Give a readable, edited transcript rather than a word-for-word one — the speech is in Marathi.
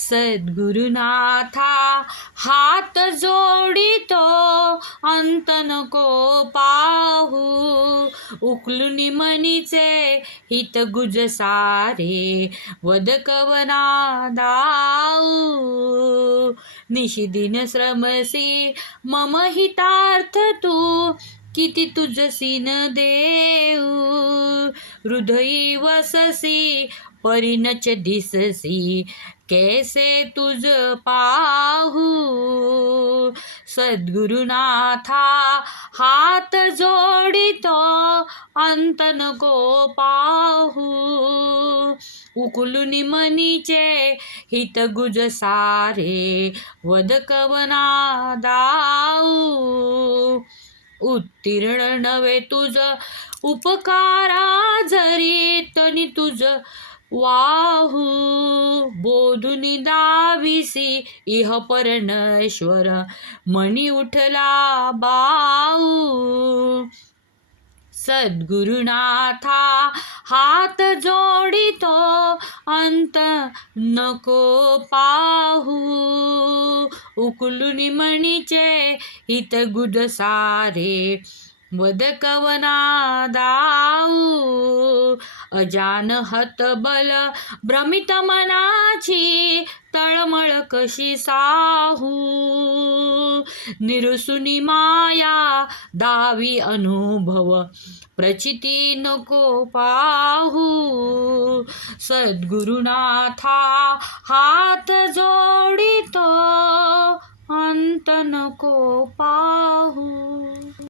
सद्गुरुनाथा हात जोडितो अंत नको पाहू उकलुनी मनीचे हित गुज सारे वद कवना दाऊ निशिदिन श्रमसी मम हितार्थ तू किती तुझसीन देऊ हृदयी वससी परिणच दिससी कैसे तुझ पाहू सद्गुरुनाथा हात जोडितो अंत नको पाहू उकलुनी मनीचे हित गुज सारे वद कवना दाऊ उत्तीर्ण नव्हे तुझ उपकारा जरी तनी तुझ वाहू बोधुनी दाविसी इह परमेश्वर मनी उठला बाऊ सद्गुरुनाथा हात जोडितो अंत नको पाहू उकलुनी मनीचे हित गुज सारे वद कवना दाऊ अजान हतबल भ्रमित मनाची तळमळ कशी साहू निरसुनी माया दावी अनुभव प्रचिती नको पाहू सद्गुरुनाथा हात जोडितो अंत नको पाहू.